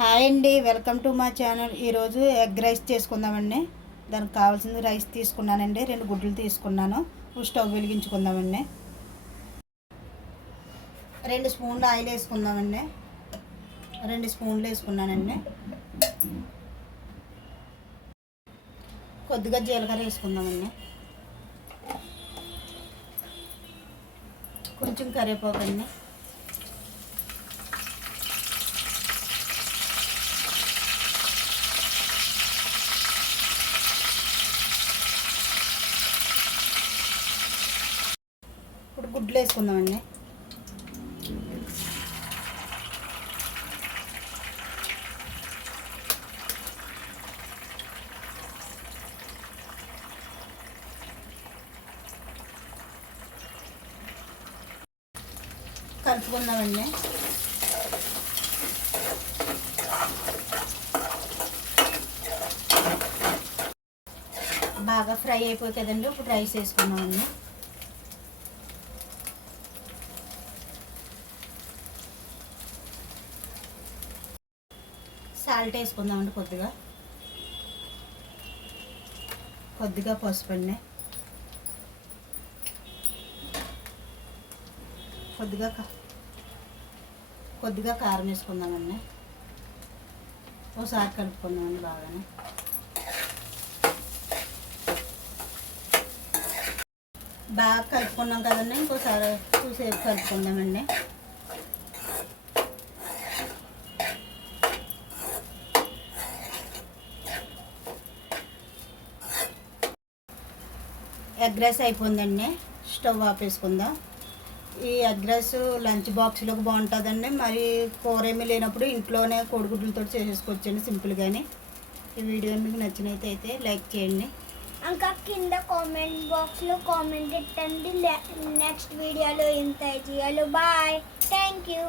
Hi అండి, welcome to మా channel. ఈరోజు ఎగ్ రైస్ చేసుకుందామండి. దానికి కావాల్సింది రైస్ తీసుకున్నానండి, 2 గుడ్లు తీసుకున్నాను. స్టవ్ వెలిగించుకుందామండి. 2 స్పూన్లు ఆయిల్ వేసుకుందామండి. 2 స్పూన్లు వేసుకున్నానండి. కొద్దిగా జీలకర్ర వేసుకుందామండి. కొంచెం కరివేపాకు అండి. ఇప్పుడు గుడ్లు వేసుకుందామండి. కలుపుకుందామండి. బాగా ఫ్రై అయిపోయి కదండి, ఇప్పుడు రైస్ వేసుకుందామండి. సాల్ట్ వేసుకుందామండి. కొద్దిగా పసుపు అండి. కొద్దిగా కారం వేసుకుందామండి. ఒకసారి కలుపుకుందామండి బాగానే. బాగా కలుపుకున్నాం కదండి, ఇంకోసారి చూసేపు కలుపుకుందామండి. ఎగ్ రైస్ అయిపోయిందండి. స్టవ్ ఆపేసుకుందాం. ఈ ఎగ్ రైస్ లంచ్ బాక్స్లోకి బాగుంటుందండి. మరి కూర ఏమీ లేనప్పుడు ఇంట్లోనే కోడిగుడ్లతో చేసేసుకోవచ్చండి సింపుల్గానే. ఈ వీడియో మీకు నచ్చినైతే లైక్ చేయండి. ఇంకా కింద కామెంట్ బాక్స్లో కామెంట్ పెట్టండి. నెక్స్ట్ వీడియోలో ఎంత చేయాలో. Bye, thank you.